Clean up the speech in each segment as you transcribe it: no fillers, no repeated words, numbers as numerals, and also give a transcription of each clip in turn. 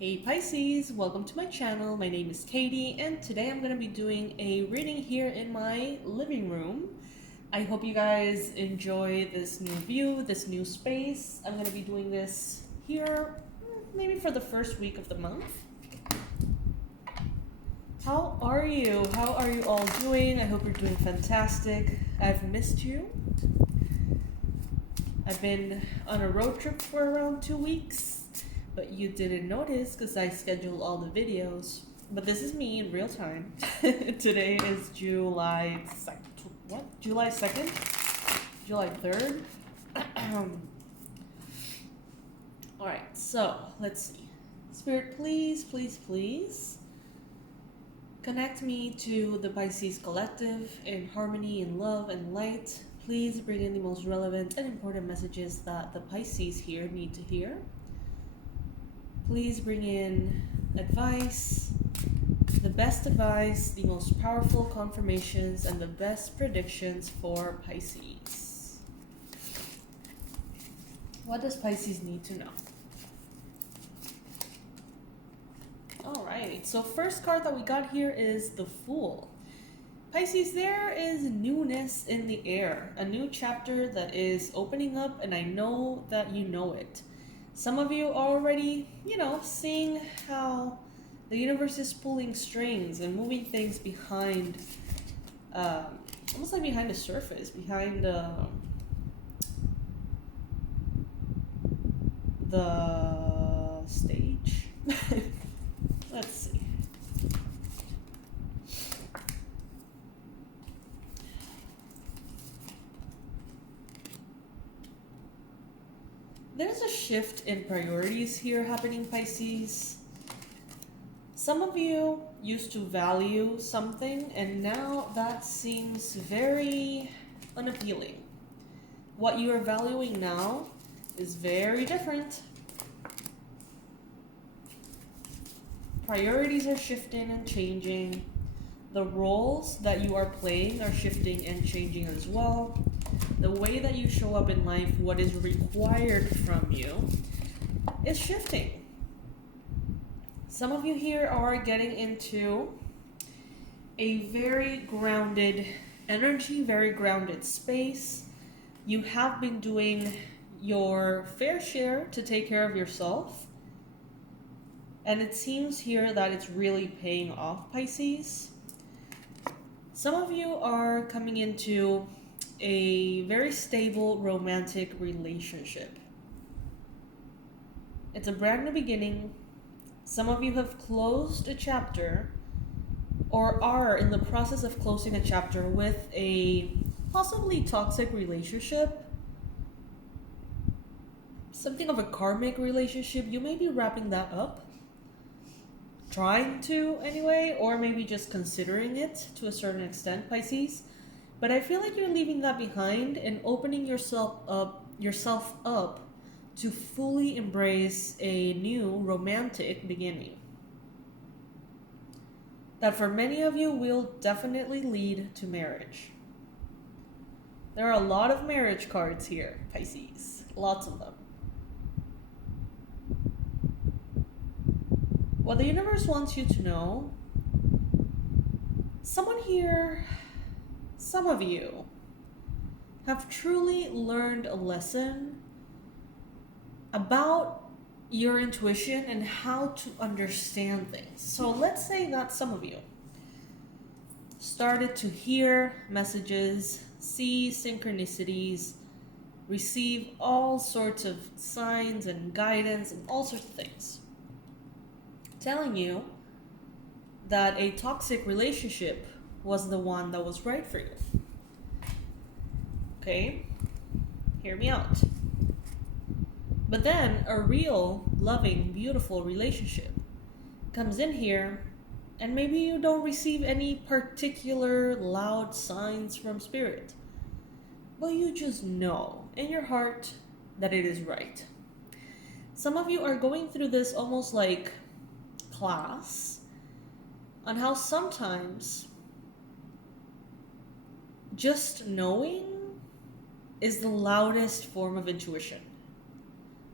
Hey Pisces, welcome to my channel. My name is Katie and today I'm going to be doing a reading here in my living room. I hope you guys enjoy this new view, this new space. I'm going to be doing this here maybe for the first week of the month. How are you? How are you all doing? I hope you're doing fantastic. I've missed you. I've been on a road trip for around 2 weeks. But you didn't notice because I scheduled all the videos. But this is me in real time. Today is July 2nd? July 3rd? Alright, so let's see. Spirit, please, please, please connect me to the Pisces collective in harmony, in love, and light. Please bring in the most relevant and important messages that the Pisces here need to hear. Please bring in advice, the best advice, the most powerful confirmations, and the best predictions for Pisces. What does Pisces need to know? Alright, so first card that we got here is the Fool. Pisces, there is newness in the air, a new chapter that is opening up, and I know that you know it. Some of you are already, seeing how the universe is pulling strings and moving things behind, almost like behind the surface, behind the stage. Let's see. There's a shift in priorities here happening, Pisces. Some of you used to value something and now that seems very unappealing. What you are valuing now is very different. Priorities are shifting and changing. The roles that you are playing are shifting and changing as well. The way that you show up in life, what is required from you, is shifting. Some of you here are getting into a very grounded energy, very grounded space. You have been doing your fair share to take care of yourself. And it seems here that it's really paying off, Pisces. Some of you are coming into a very stable romantic relationship. It's a brand new beginning. Some of you have closed a chapter or are in the process of closing a chapter with a possibly toxic relationship. Something of a karmic relationship. You may be wrapping that up. Trying to anyway, or maybe just considering it to a certain extent, Pisces. But I feel like you're leaving that behind and opening yourself up to fully embrace a new romantic beginning. That for many of you will definitely lead to marriage. There are a lot of marriage cards here, Pisces. Lots of them. What the universe wants you to know, some of you have truly learned a lesson about your intuition and how to understand things. So let's say that some of you started to hear messages, see synchronicities, receive all sorts of signs and guidance and all sorts of things, telling you that a toxic relationship was the one that was right for you. Okay? Hear me out. But then a real, loving, beautiful relationship comes in here and maybe you don't receive any particular loud signs from spirit. But you just know in your heart that it is right. Some of you are going through this almost like class on how sometimes just knowing is the loudest form of intuition.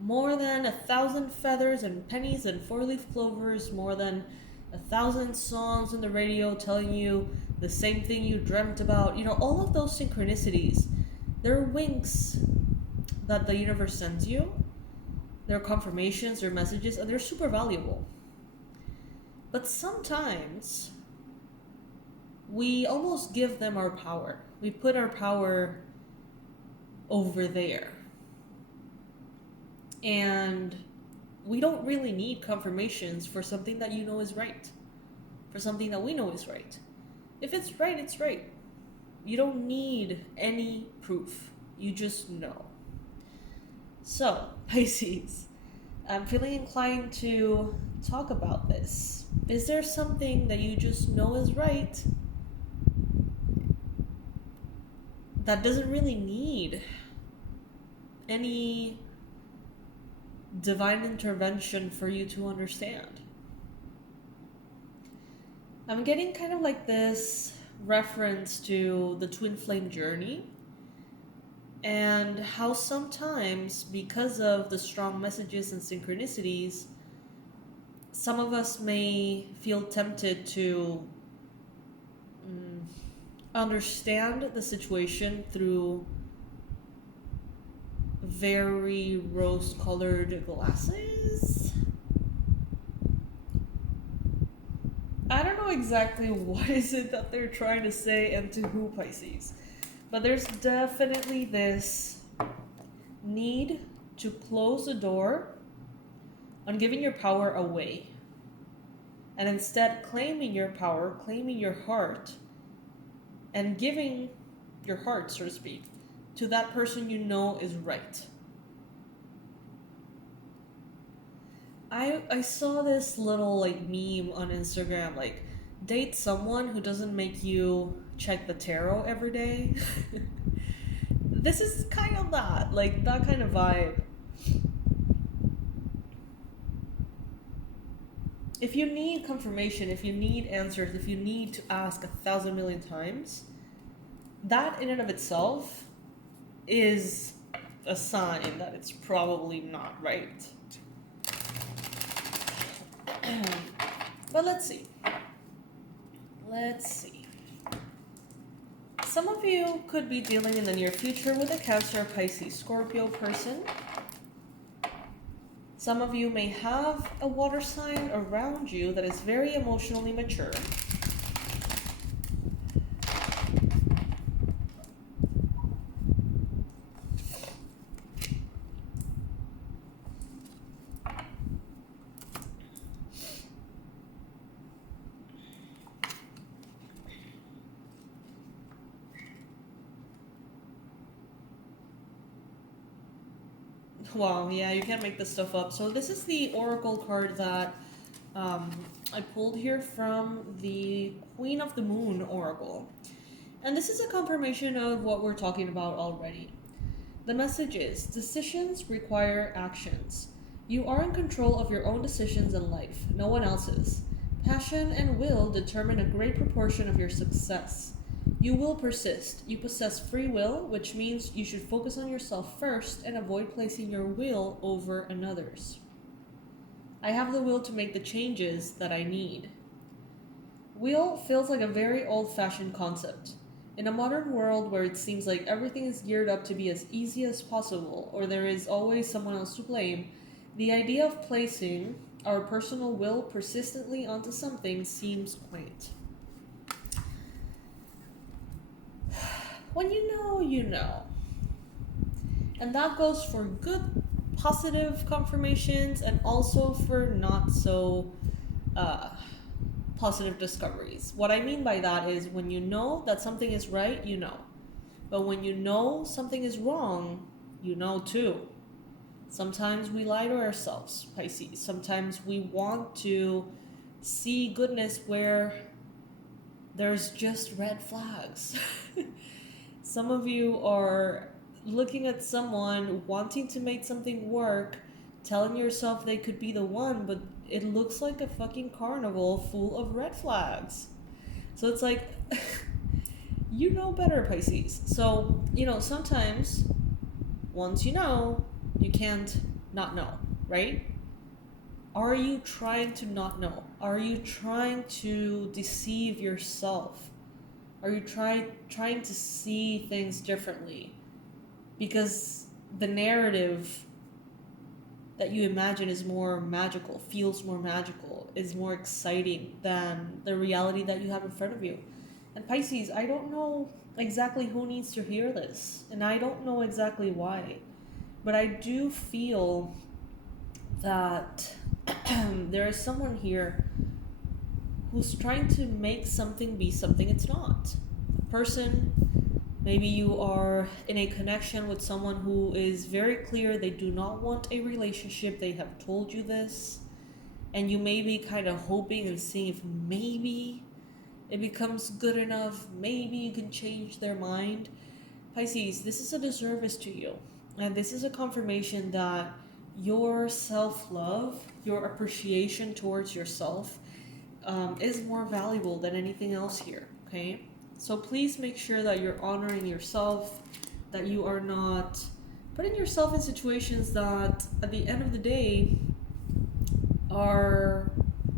More than 1,000 feathers and pennies and four-leaf clovers, more than 1,000 songs on the radio telling you the same thing you dreamt about. All of those synchronicities, they're winks that the universe sends you. They're confirmations, they're messages, and they're super valuable. But sometimes we almost give them our power. We put our power over there. And we don't really need confirmations for something that you know is right. For something that we know is right. If it's right, it's right. You don't need any proof. You just know. So, Pisces, I'm feeling inclined to talk about this. Is there something that you just know is right that doesn't really need any divine intervention for you to understand? I'm getting kind of like this reference to the twin flame journey and how sometimes, because of the strong messages and synchronicities, some of us may feel tempted to understand the situation through very rose-colored glasses. I don't know exactly what is it that they're trying to say and to who, Pisces, but there's definitely this need to close the door on giving your power away and instead claiming your power, claiming your heart, and giving your heart, so to speak, to that person you know is right. I saw this little meme on Instagram, date someone who doesn't make you check the tarot every day. This is kind of that kind of vibe. If you need confirmation, if you need answers, if you need to ask 1,000 million times, that in and of itself is a sign that it's probably not right. But let's see. Some of you could be dealing in the near future with a Cancer, Pisces, Scorpio person. Some of you may have a water sign around you that is very emotionally mature. Wow, yeah, you can't make this stuff up. So this is the oracle card that I pulled here from the Queen of the Moon oracle. And this is a confirmation of what we're talking about already. The message is, decisions require actions. You are in control of your own decisions in life, no one else's. Passion and will determine a great proportion of your success. You will persist. You possess free will, which means you should focus on yourself first and avoid placing your will over another's. I have the will to make the changes that I need. Will feels like a very old-fashioned concept. In a modern world where it seems like everything is geared up to be as easy as possible, or there is always someone else to blame, the idea of placing our personal will persistently onto something seems quaint. When you know, you know. And that goes for good, positive confirmations and also for not so positive discoveries. What I mean by that is when you know that something is right, you know. But when you know something is wrong, you know too. Sometimes we lie to ourselves, Pisces. Sometimes we want to see goodness where there's just red flags. Some of you are looking at someone, wanting to make something work, telling yourself they could be the one, but it looks like a fucking carnival full of red flags. So it's like, you know better, Pisces. So, sometimes, once you know, you can't not know, right? Are you trying to not know? Are you trying to deceive yourself? Are you trying to see things differently? Because the narrative that you imagine is more magical, feels more magical, is more exciting than the reality that you have in front of you. And Pisces, I don't know exactly who needs to hear this, and I don't know exactly why, but I do feel that there is someone here who's trying to make something be something it's not. A person, maybe you are in a connection with someone who is very clear they do not want a relationship. They have told you this, and you may be kind of hoping and seeing if maybe it becomes good enough, maybe you can change their mind. Pisces, this is a disservice to you, and this is a confirmation that your self-love, your appreciation towards yourself is more valuable than anything else here, okay? So please make sure that you're honoring yourself, that you are not putting yourself in situations that at the end of the day are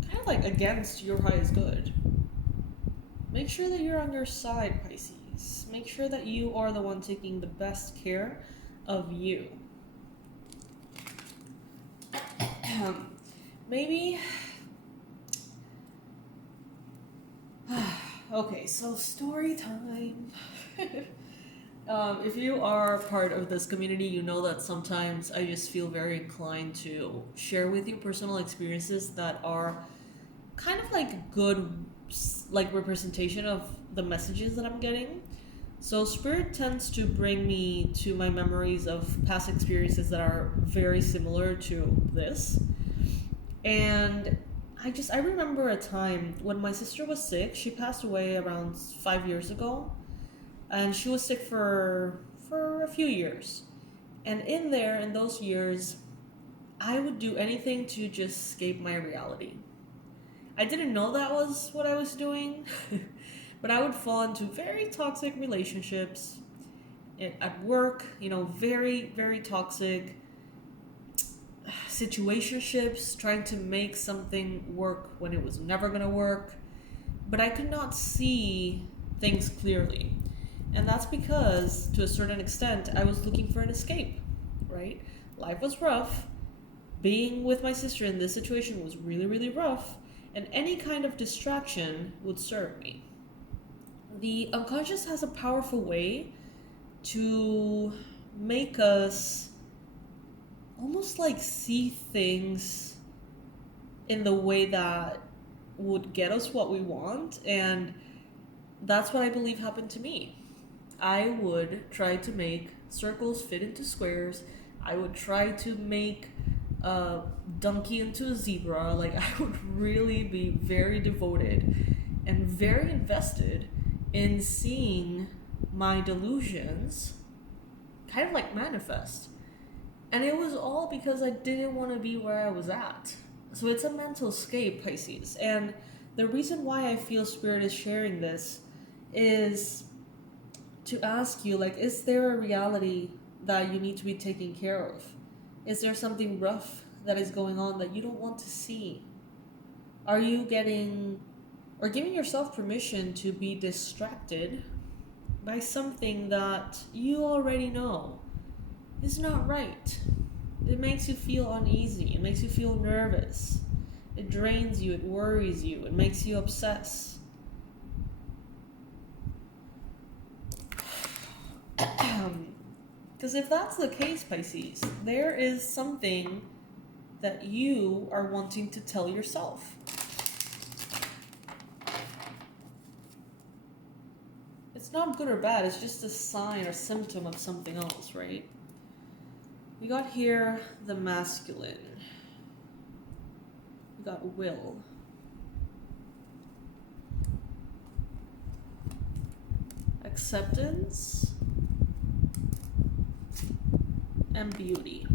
kind of like against your highest good. Make sure that you're on your side, Pisces. Make sure that you are the one taking the best care of you. Maybe... Okay, so story time. If you are part of this community, you know that sometimes I just feel very inclined to share with you personal experiences that are kind of like good, like representation of the messages that I'm getting. So Spirit tends to bring me to my memories of past experiences that are very similar to this. And I remember a time when my sister was sick. She passed away around 5 years ago, and she was sick for a few years. And in those years, I would do anything to just escape my reality. I didn't know that was what I was doing, but I would fall into very toxic relationships at work, very, very toxic situationships, trying to make something work when it was never going to work. But I could not see things clearly. And that's because, to a certain extent, I was looking for an escape, right? Life was rough. Being with my sister in this situation was really, really rough. And any kind of distraction would serve me. The unconscious has a powerful way to make us almost like see things in the way that would get us what we want, and that's what I believe happened to me. I would try to make circles fit into squares. I would try to make a donkey into a zebra. Like, I would really be very devoted and very invested in seeing my delusions kind of like manifest. And it was all because I didn't want to be where I was at. So it's a mental escape, Pisces. And the reason why I feel Spirit is sharing this is to ask you, like, is there a reality that you need to be taking care of? Is there something rough that is going on that you don't want to see? Are you getting or giving yourself permission to be distracted by something that you already know is not right? It makes you feel uneasy. It makes you feel nervous. It drains you. It worries you. It makes you obsess. Because if that's the case, Pisces, there is something that you are wanting to tell yourself. It's not good or bad. It's just a sign or symptom of something else, right? We got here the masculine. We got will. Acceptance. And beauty.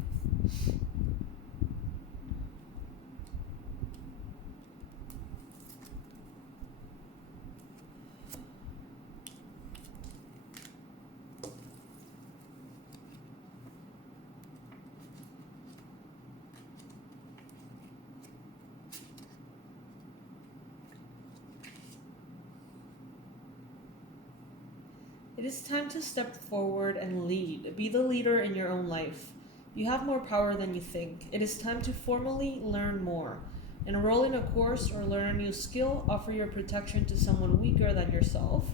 It is time to step forward and lead. Be the leader in your own life. You have more power than you think. It is time to formally learn more. Enroll in a course or learn a new skill. Offer your protection to someone weaker than yourself.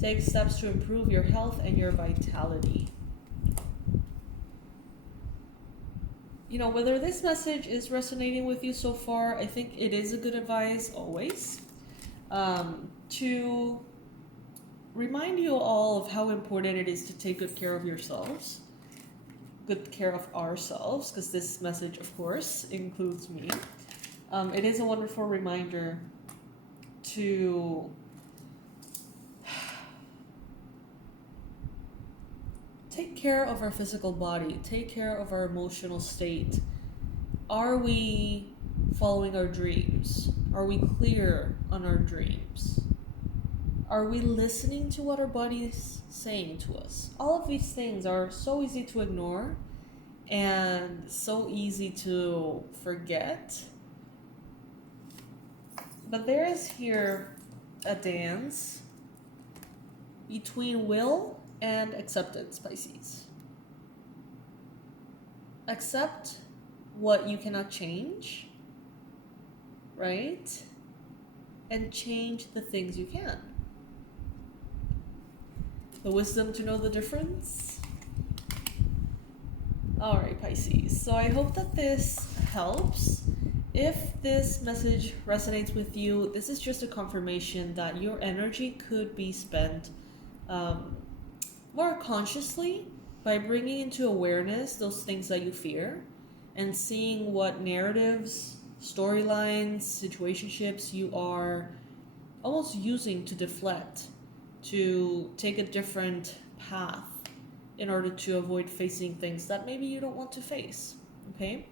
Take steps to improve your health and your vitality. You know, whether this message is resonating with you so far, I think it is a good advice always to remind you all of how important it is to take good care of yourselves, good care of ourselves, because this message, of course, includes me. It is a wonderful reminder to take care of our physical body, take care of our emotional state. Are we following our dreams? Are we clear on our dreams? Are we listening to what our body's saying to us? All of these things are so easy to ignore and so easy to forget. But there is here a dance between will and acceptance, Pisces. Accept what you cannot change, right? And change the things you can. The wisdom to know the difference. All right, Pisces. So I hope that this helps. If this message resonates with you, this is just a confirmation that your energy could be spent more consciously by bringing into awareness those things that you fear and seeing what narratives, storylines, situationships you are almost using to deflect, to take a different path in order to avoid facing things that maybe you don't want to face, okay?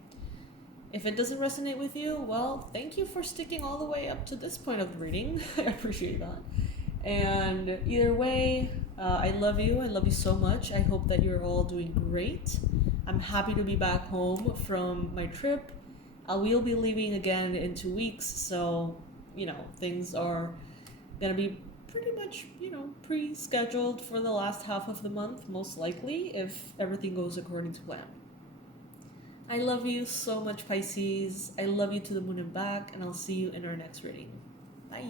If it doesn't resonate with you, well, thank you for sticking all the way up to this point of the reading. I appreciate that. And either way, I love you. I love you so much. I hope that you're all doing great. I'm happy to be back home from my trip. I will be leaving again in 2 weeks, so, you know, things are gonna be pretty much, you know, pre-scheduled for the last half of the month, most likely, if everything goes according to plan. I love you so much, Pisces. I love you to the moon and back, and I'll see you in our next reading. Bye.